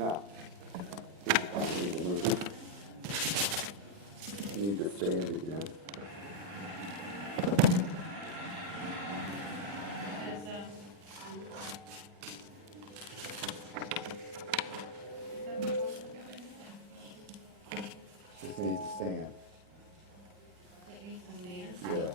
Now, you need to stand again. Just needs to stand. Yeah.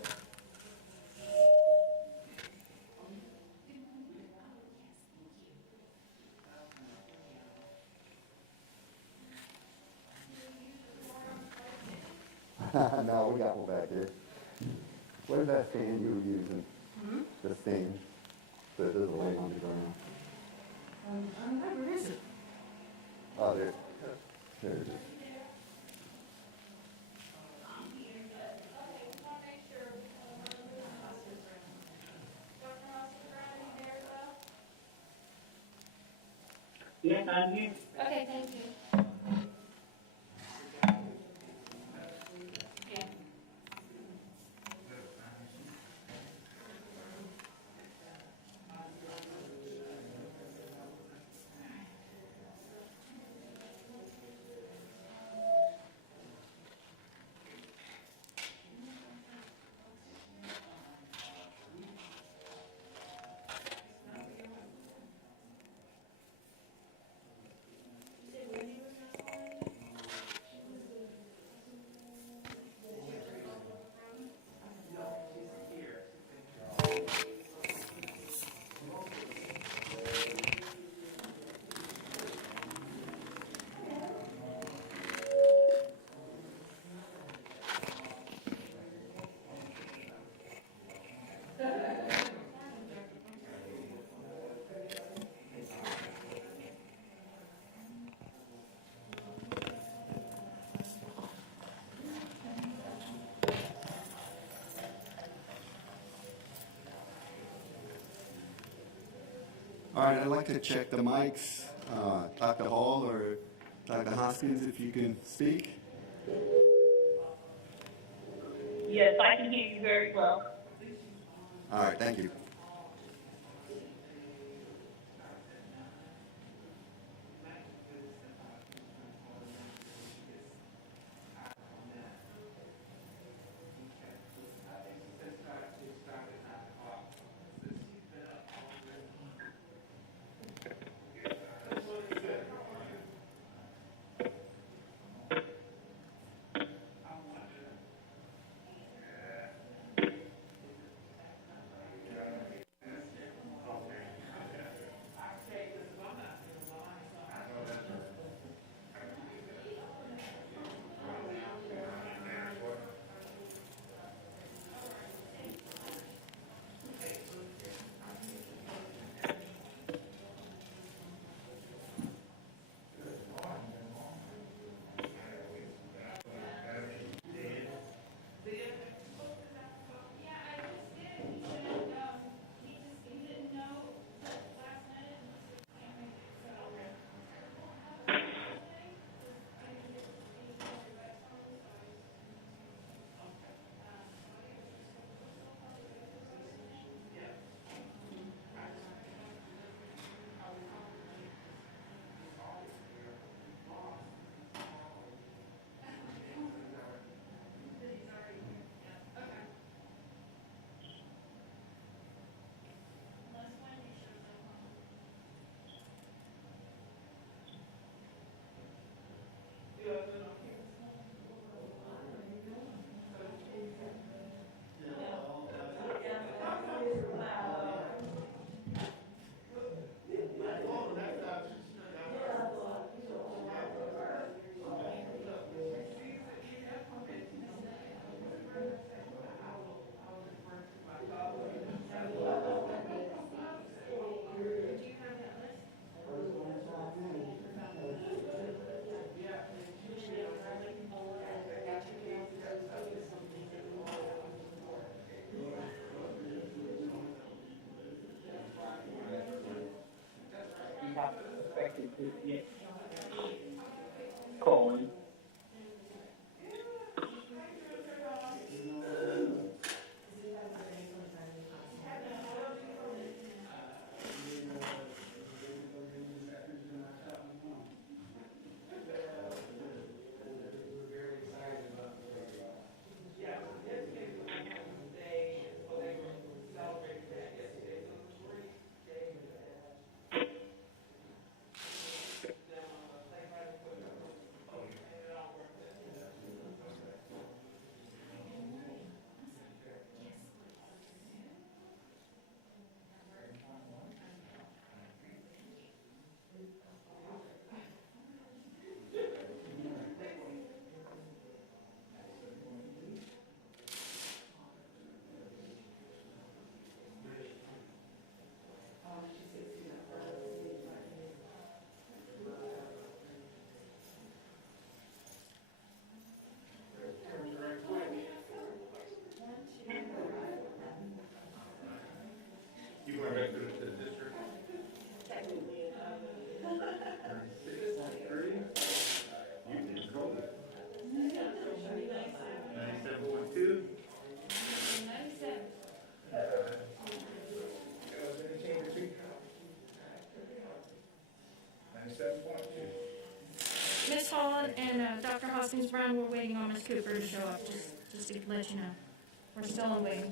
No, we got one back here. What is that stand you were using? The stand that doesn't lay on the ground. Where is it? Oh, there. There it is. Yes, I'm here. Okay, thank you. All right, I'd like to check the mics. Dr. Hall or Dr. Hoskins, if you can speak. Yes, I can hear you very well. All right, thank you. You have suspected this yet. Colon. Miss Hall and Dr. Hoskins Brown, we're waiting on Miss Cooper to show up, just to let you know. We're still on waiting.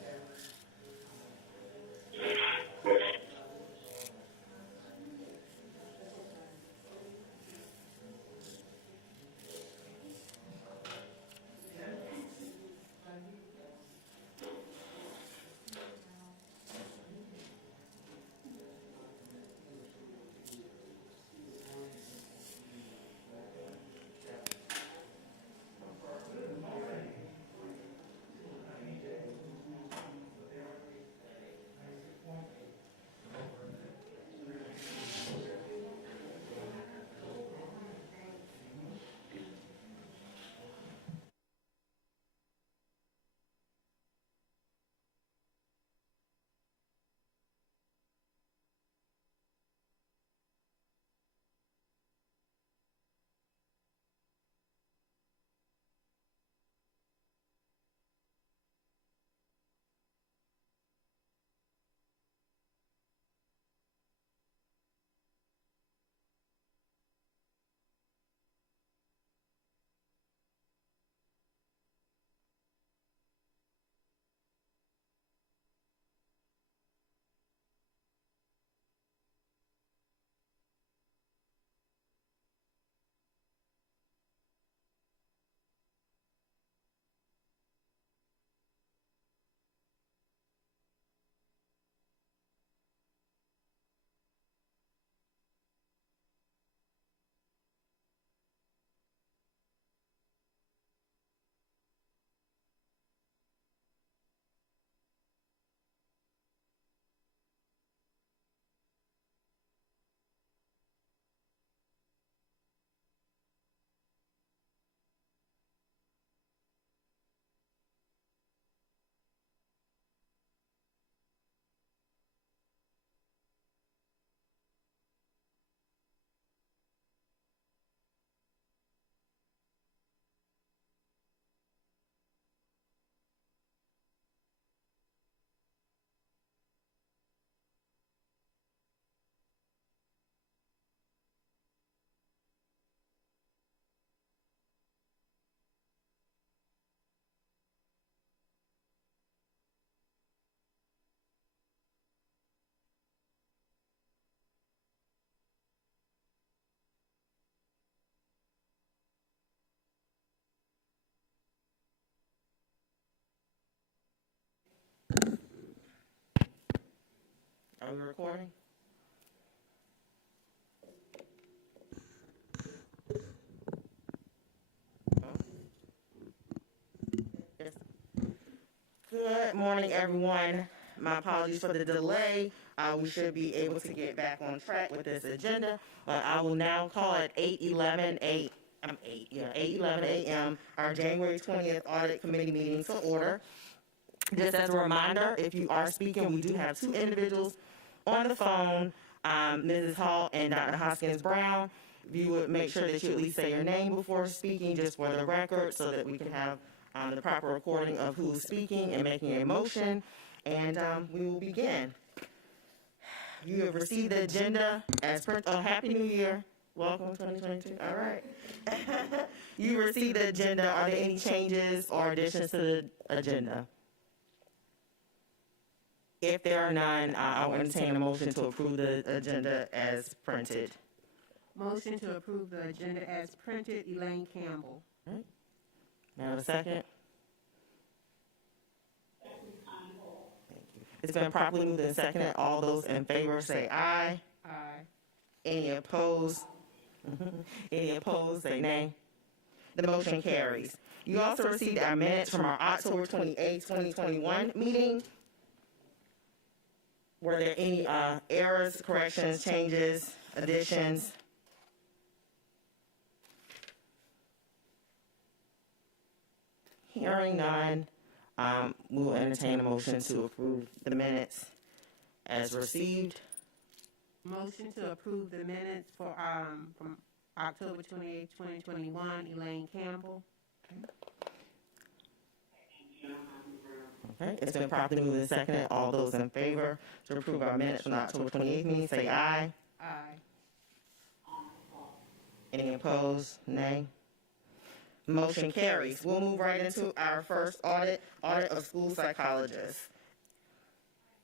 Are we recording? Yes. Good morning, everyone. My apologies for the delay. We should be able to get back on track with this agenda, but I will now call it 8:11 a.m. our January 20th Audit Committee meeting to order. Just as a reminder, if you are speaking, we do have two individuals on the phone, Mrs. Hall and Dr. Hoskins Brown. If you would make sure that you at least say your name before speaking, just for the record, so that we can have the proper recording of who's speaking and making a motion, and we will begin. You have received the agenda as per. Oh, Happy New Year. Welcome 2022. All right. You received the agenda. Are there any changes or additions to the agenda? If there are none, I'll entertain a motion to approve the agenda as printed. Motion to approve the agenda as printed, Elaine Campbell. All right. May I have a second? Thank you. It's been properly moved and seconded. All those in favor say aye. Aye. Any opposed? Any opposed, say nay. The motion carries. You also received our minutes from our October 28, 2021 meeting. Were there any errors, corrections, changes, additions? Hearing none, we will entertain a motion to approve the minutes as received. Motion to approve the minutes for, from October 28, 2021, Elaine Campbell. Okay, it's been properly moved and seconded. All those in favor to approve our minutes from the October 28th meeting, say aye. Aye. Any opposed? Nay. Motion carries. We'll move right into our first audit of school psychologists.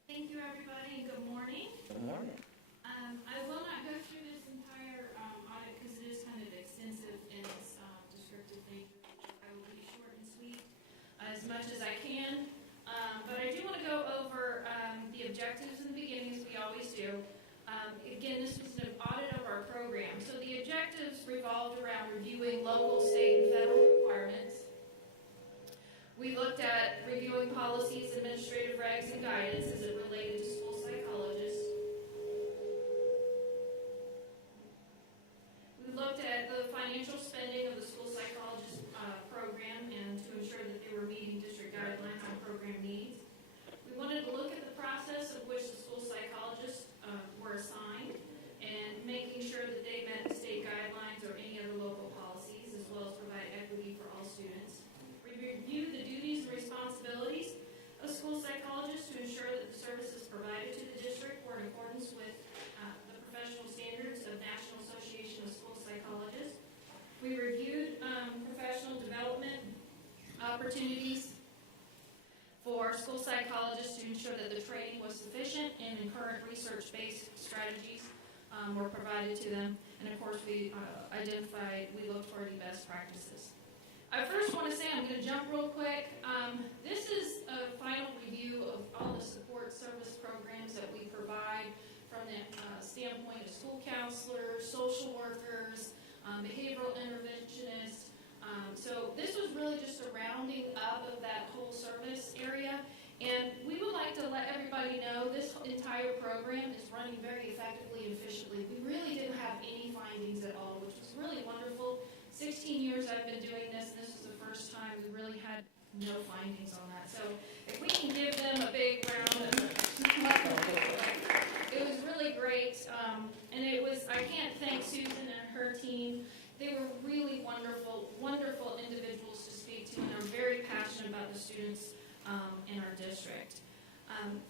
Thank you, everybody, and good morning. Good morning. I will not go through this entire audit because it is kind of extensive in its descriptive nature. I will be short and sweet as much as I can. But I do want to go over the objectives in the beginning, as we always do. Again, this was an audit of our program. So the objectives revolved around reviewing local, state, and federal requirements. We looked at reviewing policies, administrative regs, and guidance as it related to school psychologists. We looked at the financial spending of the school psychologist program and to ensure that they were meeting district guidelines on program needs. We wanted to look at the process of which the school psychologists were assigned and making sure that they met the state guidelines or any other local policies, as well as provide equity for all students. We reviewed the duties and responsibilities of school psychologists to ensure that the services provided to the district were in accordance with the professional standards of National Association of School Psychologists. We reviewed professional development opportunities for school psychologists to ensure that the training was sufficient and current research-based strategies were provided to them. And of course, we looked for the best practices. I first want to say, I'm going to jump real quick. This is a final review of all the support service programs that we provide from the standpoint of school counselors, social workers, behavioral interventionists. So this was really just a rounding up of that whole service area. And we would like to let everybody know this entire program is running very effectively and efficiently. We really didn't have any findings at all, which was really wonderful. 16 years I've been doing this, and this was the first time we really had no findings on that. So if we can give them a big round of it was really great. And it was, I can't thank Susan and her team. They were really wonderful, wonderful individuals to speak to, and are very passionate about the students in our district.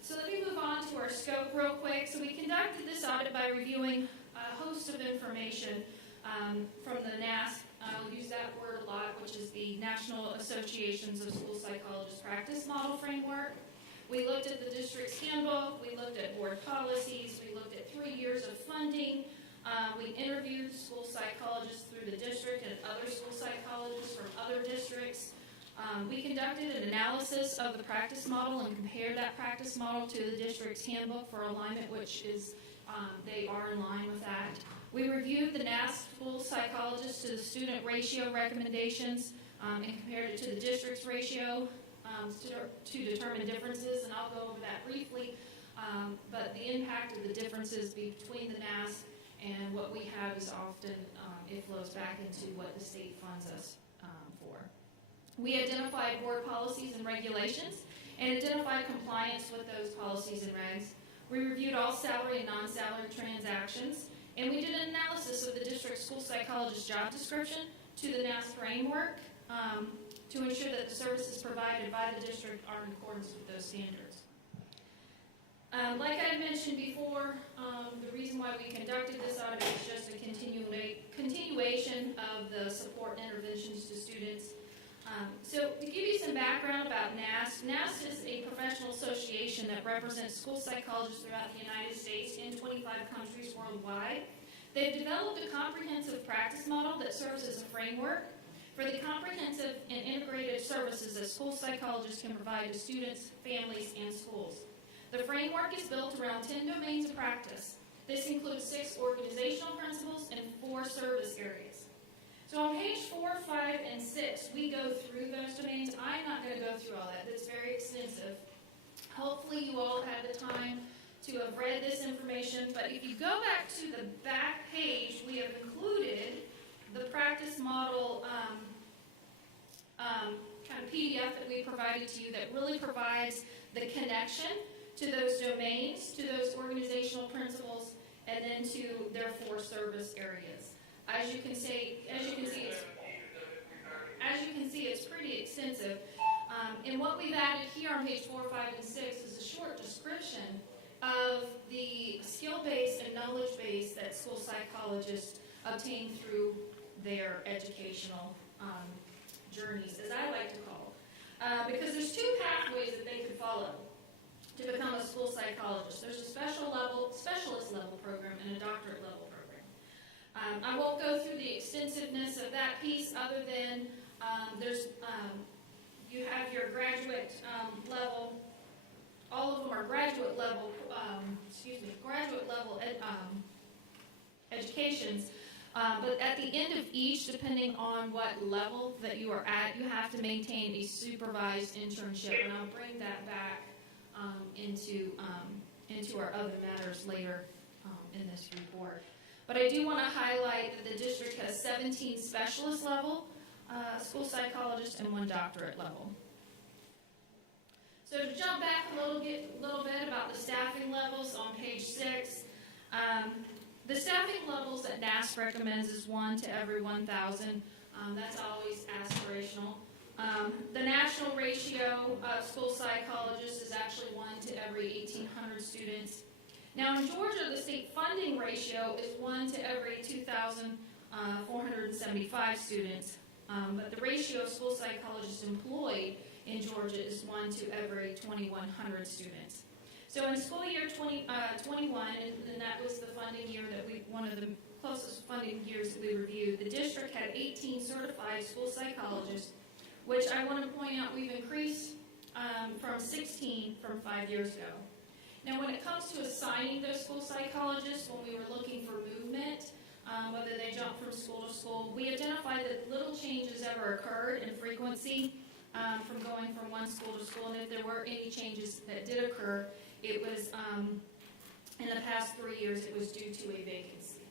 So let me move on to our scope real quick. So we conducted this audit by reviewing a host of information from the NASP. I'll use that word a lot, which is the National Associations of School Psychologists Practice Model Framework. We looked at the district's handbook. We looked at board policies. We looked at 3 years of funding. We interviewed school psychologists through the district and other school psychologists from other districts. We conducted an analysis of the practice model and compared that practice model to the district's handbook for alignment, which is they are in line with that. We reviewed the NASP school psychologist to the student ratio recommendations and compared it to the district's ratio to determine differences, and I'll go over that briefly. But the impact of the differences between the NASP and what we have is often it flows back into what the state funds us for. We identified board policies and regulations and identified compliance with those policies and regs. We reviewed all salary and non-salary transactions, and we did an analysis of the district school psychologist job description to the NASP framework to ensure that the services provided by the district are in accordance with those standards. Like I mentioned before, the reason why we conducted this audit is just a continuation of the support and interventions to students. So to give you some background about NASP, NASP is a professional association that represents school psychologists throughout the United States in 25 countries worldwide. They've developed a comprehensive practice model that serves as a framework for the comprehensive and integrated services that school psychologists can provide to students, families, and schools. The framework is built around 10 domains of practice. This includes 6 organizational principles and 4 service areas. So on page 4, 5, and 6, we go through those domains. I'm not going to go through all that. It's very extensive. Hopefully you all had the time to have read this information, but if you go back to the back page, we have included the practice model kind of PDF that we provided to you that really provides the connection to those domains, to those organizational principles, and then to their 4 service areas. As you can see, it's pretty extensive. And what we've added here on page 4, 5, and 6 is a short description of the skill base and knowledge base that school psychologists obtain through their educational journeys, as I like to call. Because there's two pathways that they could follow to become a school psychologist. There's a specialist level program and a doctorate level program. I won't go through the extensiveness of that piece other than you have your graduate level. All of them are graduate level educations. But at the end of each, depending on what level that you are at, you have to maintain a supervised internship, and I'll bring that back into our other matters later in this report. But I do want to highlight that the district has 17 specialist level school psychologists and 1 doctorate level. So to jump back a little bit about the staffing levels on page 6, the staffing levels that NASP recommends is 1 to every 1,000. That's always aspirational. The national ratio of school psychologists is actually 1 to every 1,800 students. Now in Georgia, the state funding ratio is 1 to every 2,475 students. But the ratio of school psychologists employed in Georgia is 1 to every 2,100 students. So in school year 21, and that was the funding year that one of the closest funding years that we reviewed, the district had 18 certified school psychologists, which I want to point out we've increased from 16 from 5 years ago. Now when it comes to assigning those school psychologists, when we were looking for movement, whether they jump from school to school, we identified that little changes ever occurred in frequency from going from one school to school, and if there were any changes that did occur, it was, in the past 3 years, it was due to a vacancy.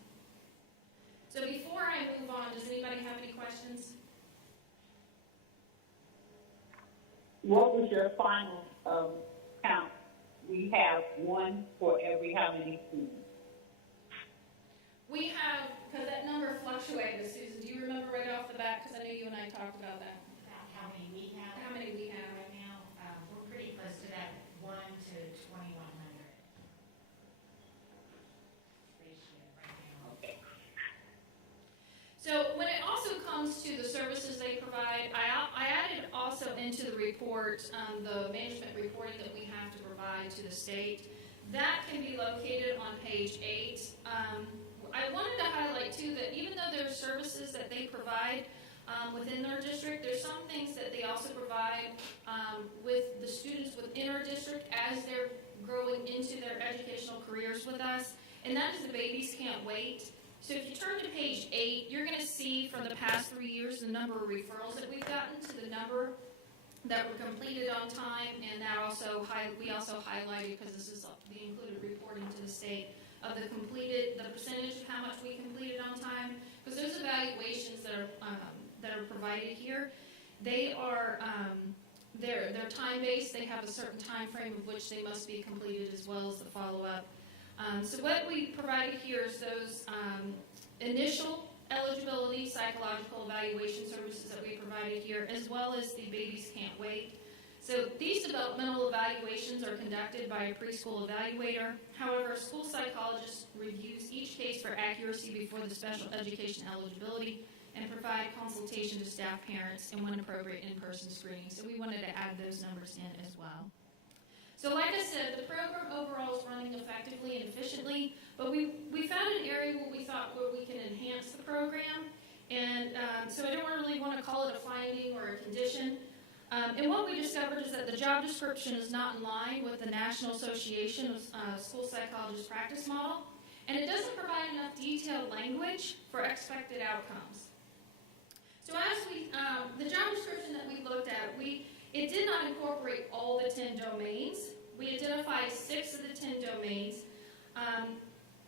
So before I move on, does anybody have any questions? What was your final count? We have 1 for every how many students? We have, because that number fluctuated, Susan, do you remember right off the bat, because I know you and I talked about that. About how many we have? How many we have? Right now, we're pretty close to that 1 to 2,100 ratio right now. Okay. So when it also comes to the services they provide, I added also into the report the management reporting that we have to provide to the state. That can be located on page 8. I wanted to highlight too that even though there are services that they provide within their district, there's some things that they also provide with the students within our district as they're growing into their educational careers with us, and that is the Babies Can't Wait. So if you turn to page 8, you're going to see for the past 3 years the number of referrals that we've gotten to the number that were completed on time, and that also we also highlighted, because this is the included reporting to the state, of the percentage of how much we completed on time, because those evaluations that are provided here, they are they're time-based. They have a certain time frame of which they must be completed, as well as the follow-up. So what we provided here is those initial eligibility psychological evaluation services that we provided here, as well as the Babies Can't Wait. So these developmental evaluations are conducted by a preschool evaluator. However, a school psychologist reviews each case for accuracy before the special education eligibility and provide consultation to staff, parents, and when appropriate, in-person screening. So we wanted to add those numbers in as well. So like I said, the program overall is running effectively and efficiently, but we found an area where we thought where we can enhance the program. And so I don't really want to call it a finding or a condition. And what we discovered is that the job description is not in line with the National Association of School Psychologists Practice Model, and it doesn't provide enough detailed language for expected outcomes. So as the job description that we looked at, it did not incorporate all the 10 domains. We identified 6 of the 10 domains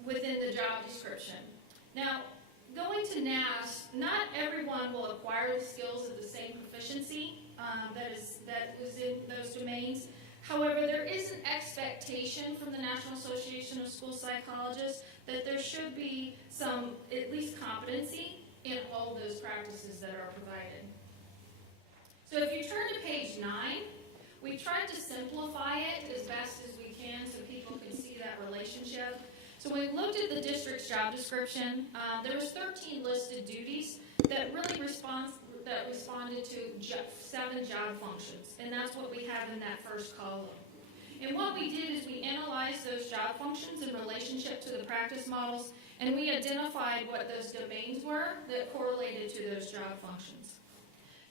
within the job description. Now, going to NAS, not everyone will acquire the skills of the same proficiency that was in those domains. However, there is an expectation from the National Association of School Psychologists that there should be some, at least, competency in all those practices that are provided. So if you turn to page 9, we tried to simplify it as best as we can so people can see that relationship. So when we looked at the district's job description, there was 13 listed duties that really responded to 7 job functions, and that's what we have in that first column. And what we did is we analyzed those job functions in relationship to the practice models, and we identified what those domains were that correlated to those job functions.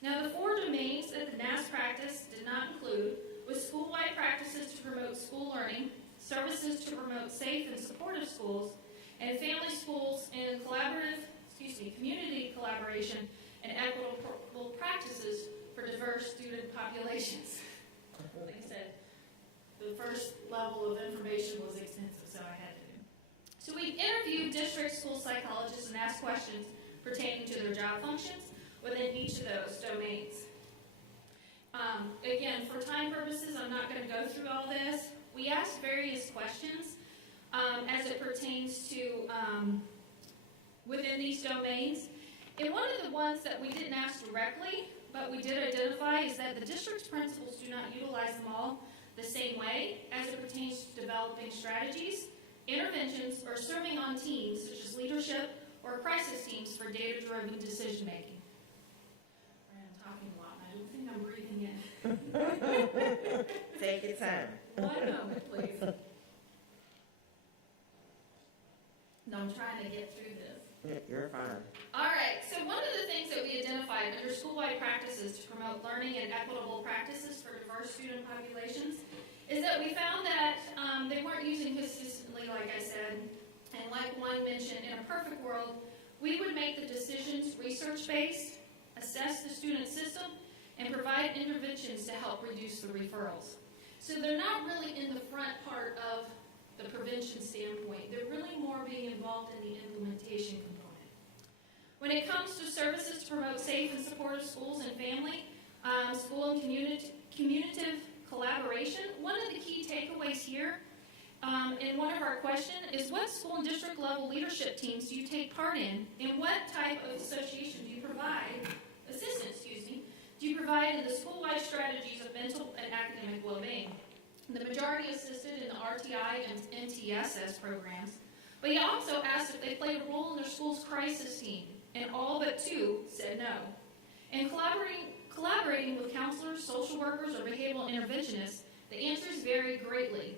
Now, the 4 domains that the NAS practice did not include was school-wide practices to promote school learning, services to promote safe and supportive schools, and family schools and community collaboration and equitable practices for diverse student populations. Like I said, the first level of information was extensive, so I had to do. So we interviewed district school psychologists and asked questions pertaining to their job functions within each of those domains. Again, for time purposes, I'm not going to go through all this. We asked various questions as it pertains to within these domains. And one of the ones that we didn't ask directly, but we did identify, is that the district's principals do not utilize them all the same way as it pertains to developing strategies, interventions, or serving on teams such as leadership or crisis teams for data-driven decision-making. I'm talking a lot, and I don't think I'm breathing in. Take your time. 1 moment, please. No, I'm trying to get through this. You're fine. All right, so one of the things that we identified under school-wide practices to promote learning and equitable practices for diverse student populations is that we found that they weren't using consistently, like I said, and like one mentioned, in a perfect world, we would make the decisions research-based, assess the student system, and provide interventions to help reduce the referrals. So they're not really in the front part of the prevention standpoint. They're really more being involved in the implementation component. When it comes to services to promote safe and supportive schools and family, school and communicative collaboration, one of the key takeaways here in one of our questions is what school and district level leadership teams do you take part in, and what type of assistance do you provide in the school-wide strategies of mental and academic well-being. The majority assisted in the RTI and NTSS programs, but he also asked if they played a role in their school's crisis team, and all but 2 said no. And collaborating with counselors, social workers, or behavioral interventionists, the answers varied greatly.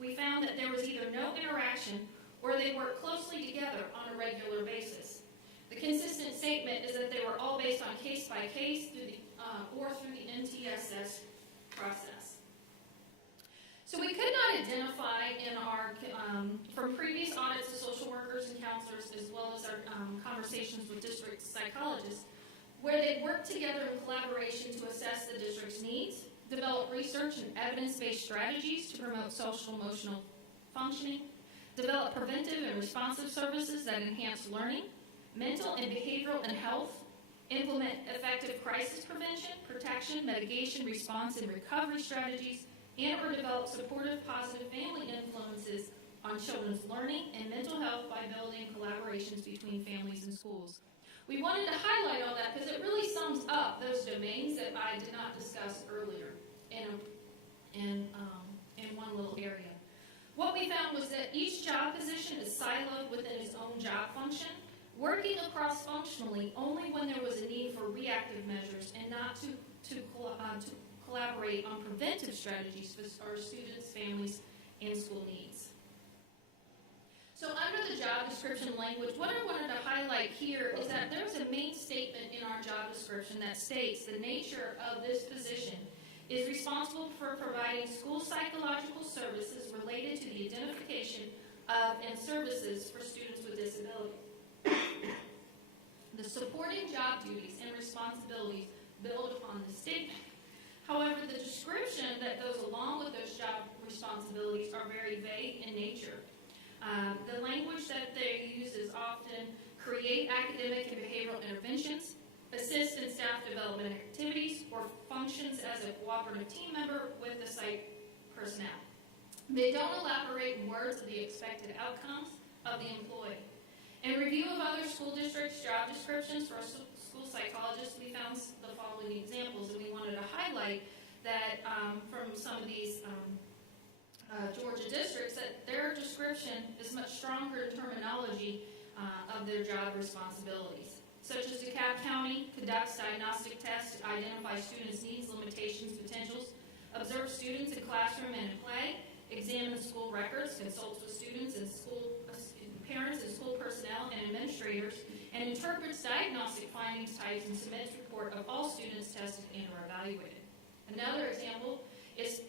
We found that there was either no interaction or they worked closely together on a regular basis. The consistent statement is that they were all based on case-by-case through the NTSS process. So we could not identify in our, from previous audits of social workers and counselors, as well as our conversations with district psychologists, where they worked together in collaboration to assess the district's needs, develop research and evidence-based strategies to promote social-emotional functioning, develop preventive and responsive services that enhance learning, mental and behavioral and health, implement effective crisis prevention, protection, mitigation, response, and recovery strategies, and or develop supportive, positive family influences on children's learning and mental health by building collaborations between families and schools. We wanted to highlight all that because it really sums up those domains that I did not discuss earlier in one little area. What we found was that each job position is siloed within its own job function, working cross-functionally only when there was a need for reactive measures and not to collaborate on preventive strategies for our students, families, and school needs. So under the job description language, what I wanted to highlight here is that there's a main statement in our job description that states the nature of this position is responsible for providing school psychological services related to the identification of and services for students with disability. The supporting job duties and responsibilities build upon this statement. However, the description that goes along with those job responsibilities are very vague in nature. The language that they use is often create academic and behavioral interventions, assist in staff development activities, or functions as a cooperative team member with the site personnel. They don't elaborate in words of the expected outcomes of the employee. In review of other school districts' job descriptions for school psychologists, we found the following examples, and we wanted to highlight that from some of these Georgia districts, that their description is much stronger in terminology of their job responsibilities, such as DeKalb County conducts diagnostic tests to identify students' needs, limitations, potentials, observes students in classroom and in play, examines school records, consults with students and parents and school personnel and administrators, and interprets diagnostic findings, types, and submits report of all students tested and or evaluated. Another example is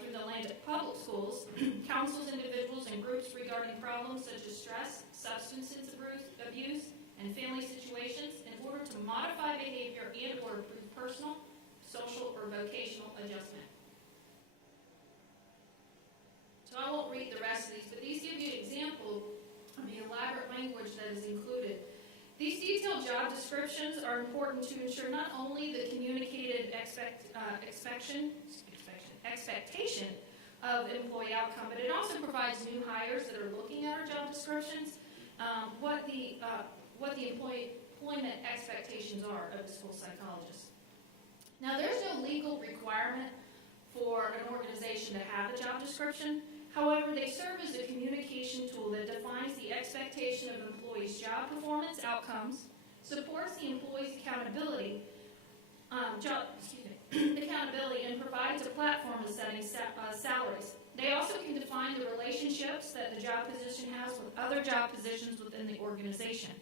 through the Atlantic Public Schools, counsels individuals and groups regarding problems such as stress, substance abuse, and family situations in order to modify behavior and or improve personal, social, or vocational adjustment. So I won't read the rest of these, but these give you an example of the elaborate language that is included. These detailed job descriptions are important to ensure not only the communicated expectation of employee outcome, but it also provides new hires that are looking at our job descriptions what the employment expectations are of the school psychologist. Now, there's no legal requirement for an organization to have a job description. However, they serve as a communication tool that defines the expectation of employees' job performance outcomes, supports the employee's accountability, and provides a platform to setting salaries. They also can define the relationships that the job position has with other job positions within the organization.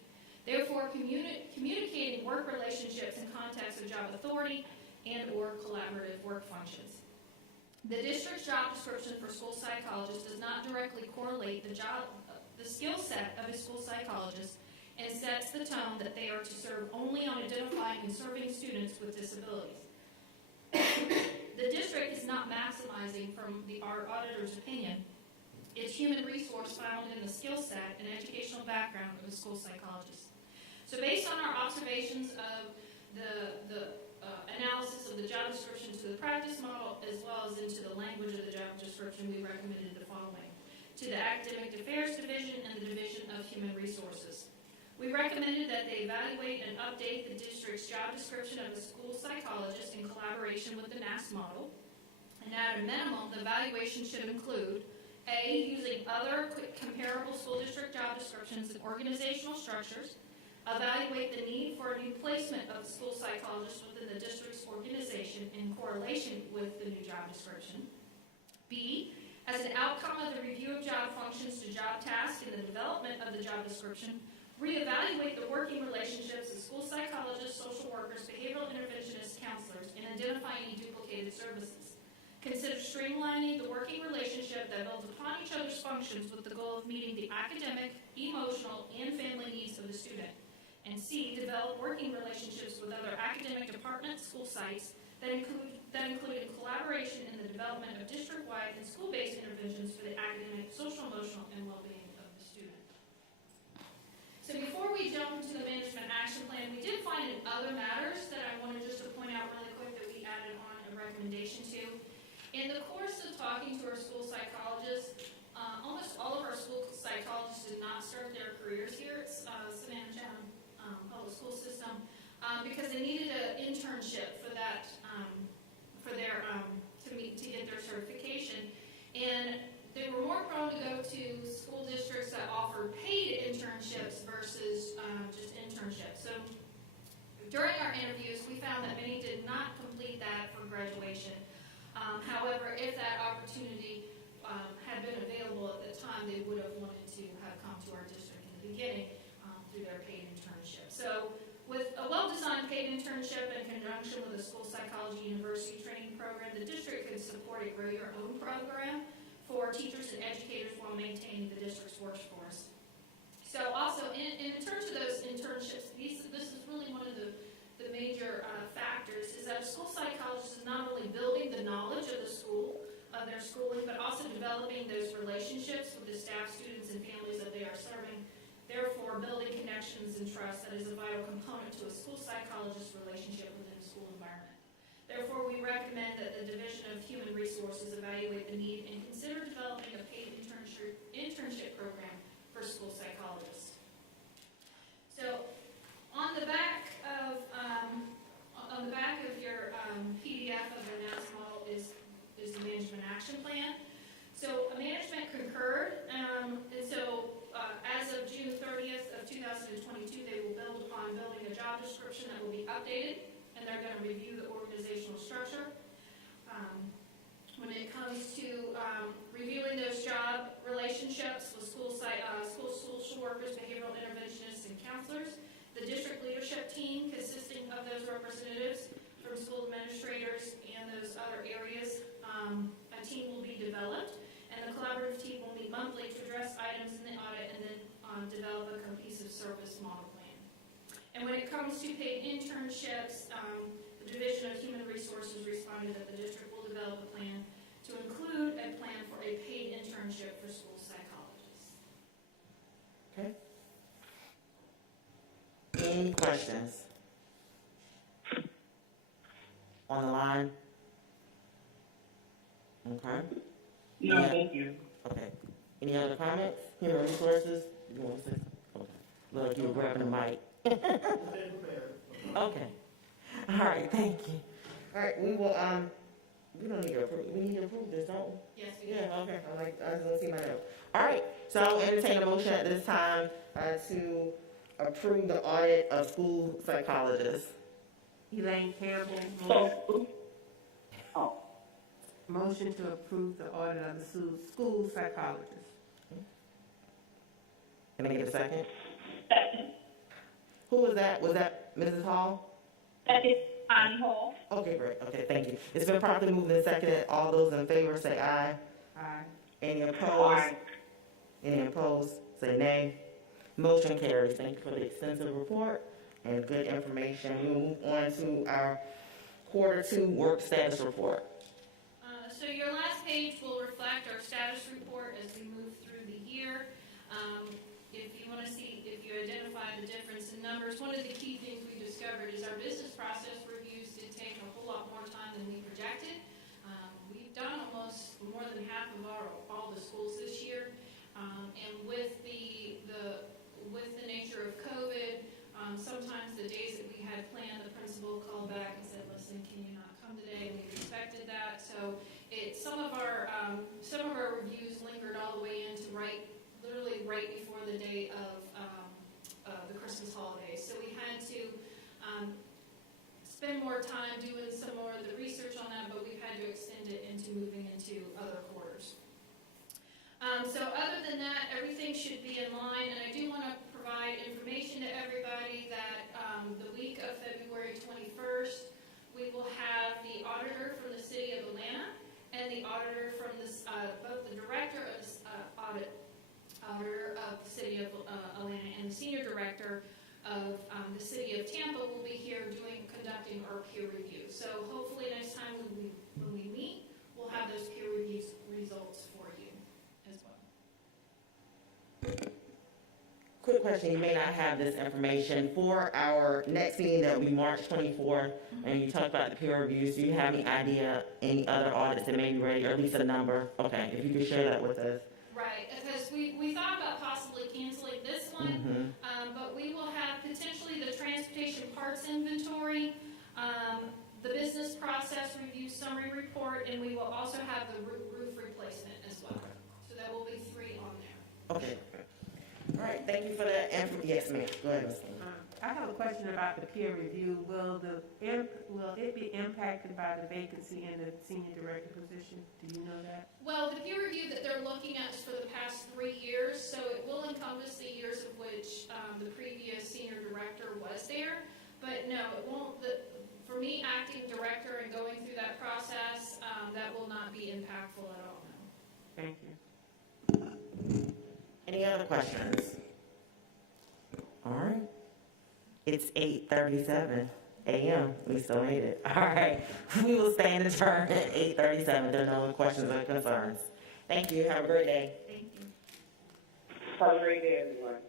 Therefore, communicating work relationships in context of job authority and or collaborative work functions. The district's job description for school psychologists does not directly correlate the skill set of a school psychologist and sets the tone that they are to serve only on identifying and serving students with disabilities. The district is not maximizing, from our auditor's opinion, its human resource found in the skill set and educational background of a school psychologist. So based on our observations of the analysis of the job description to the practice model, as well as into the language of the job description, we recommended the following to the Academic Affairs Division and the Division of Human Resources. We recommended that they evaluate and update the district's job description of a school psychologist in collaboration with the NAS model, and at a minimum, the evaluation should include A, using other comparable school district job descriptions and organizational structures, evaluate the need for a new placement of the school psychologist within the district's organization in correlation with the new job description. B, as an outcome of the review of job functions to job tasks and the development of the job description, reevaluate the working relationships of school psychologists, social workers, behavioral interventionists, counselors, and identify any duplicated services. Consider streamlining the working relationship that builds upon each other's functions with the goal of meeting the academic, emotional, and family needs of the student. And C, develop working relationships with other academic departments, school sites that include in collaboration in the development of district-wide and school-based interventions for the academic, social, emotional, and well-being of the student. So before we jump into the management action plan, we did find in other matters that I wanted just to point out really quick that we added on a recommendation to. In the course of talking to our school psychologists, almost all of our school psychologists did not start their careers here at Savannah Chatham Public School System because they needed an internship for that, to get their certification, and they were more prone to go to school districts that offered paid internships versus just internships. So during our interviews, we found that many did not complete that for graduation. However, if that opportunity had been available at the time, they would have wanted to have come to our district in the beginning through their paid internship. So with a well-designed paid internship in conjunction with a school psychology university training program, the district could support a grow your own program for teachers and educators while maintaining the district's workforce. So also, in terms of those internships, this is really one of the major factors, is that a school psychologist is not only building the knowledge of the school, of their schooling, but also developing those relationships with the staff, students, and families that they are serving. Therefore, building connections and trust that is a vital component to a school psychologist's relationship within a school environment. Therefore, we recommend that the Division of Human Resources evaluate the need and consider developing a paid internship program for school psychologists. So, on the back of your PDF of the NAS model is the management action plan. So job description that will be updated, and they're going to review the organizational structure. When it comes to reviewing those job relationships with social workers, behavioral interventionists, and counselors, the district leadership team consisting of those representatives from school administrators and those other areas, a team will be developed, and the collaborative team will meet monthly to address items in the audit and then develop a cohesive service model plan. And when it comes to paid internships, the Division of Human Resources responded that the district will develop a plan to include a plan for a paid internship for school psychologists. Okay. Any questions? On the line? Okay. No, Yeah. thank you. Okay. Any other comments? Human resources? You want to say something? Okay. Look like you were grabbing the mic. Okay. All right, thank you. All right, we will, we don't need to approve, we need to approve this, don't we? Yes, we do. Yeah, okay, I was gonna see my note. All right, so I'll entertain a motion at this time, to approve the audit of school psychologists. Elaine Campbell, So, oh, motion to approve the audit of the school psychologist. Can I get a second? second, Who was that? Was that Mrs. Hall? second, Connie Hall. Okay, great, okay, thank you. It's been properly moved and seconded. All those in favor say aye. Aye. Any opposed? Any opposed? Say nay. Motion carries. Thank you for the extensive report and good information. We move on to our Q2 work status report. So your last page will reflect our status report as we move through the year. If you want to see, if you identify the difference in numbers, one of the key things we discovered is our business process reviews did take a whole lot more time than we projected. We've done almost more than half of all the schools this year, and with the nature of COVID, sometimes the days that we had planned, the principal called back and said, "Listen, can you not come today?" And we expected that, so some of our reviews lingered all the way into literally right before the day of the Christmas holidays. So we had to spend more time doing some more of the research on that, but we've had to extend it into moving into other quarters. So other than that, everything should be in line, and I do want to provide information to everybody that the week of February 21st, we will have the auditor from the City of Atlanta and the auditor from both the director of auditor of the City of Atlanta and the senior director of the City of Tampa will be here conducting our peer review. So hopefully next time when we meet, we'll have those peer review results for you as well. Quick question, you may not have this information. For our next meeting that will be March 24th, and you talked about the peer reviews, do you have any idea, any other audits that may be ready, or at least a number? Okay, if you could share that with us. Right, because we thought about possibly canceling this one, but we will have potentially the transportation parts inventory, the business process review summary report, and we will also have the roof replacement as well. Okay. So there will be 3 on there. Okay. All right, thank you for that. Yes, ma'am. Go ahead, Ms. King. I have a question about the peer review. Will it be impacted by the vacancy in the senior director position? Do you know that? Well, the peer review that they're looking at is for the past 3 years, so it will encompass the years of which the previous senior director was there. But no, it won't. For me, acting director and going through that process, that will not be impactful at all. No. Thank you. Any other questions? All right. It's 8:37 a.m. We still made it. All right. We will stand adjourned at 8:37. There are no questions or concerns. Thank you. Have a great day. Thank you. Have a great day, everyone.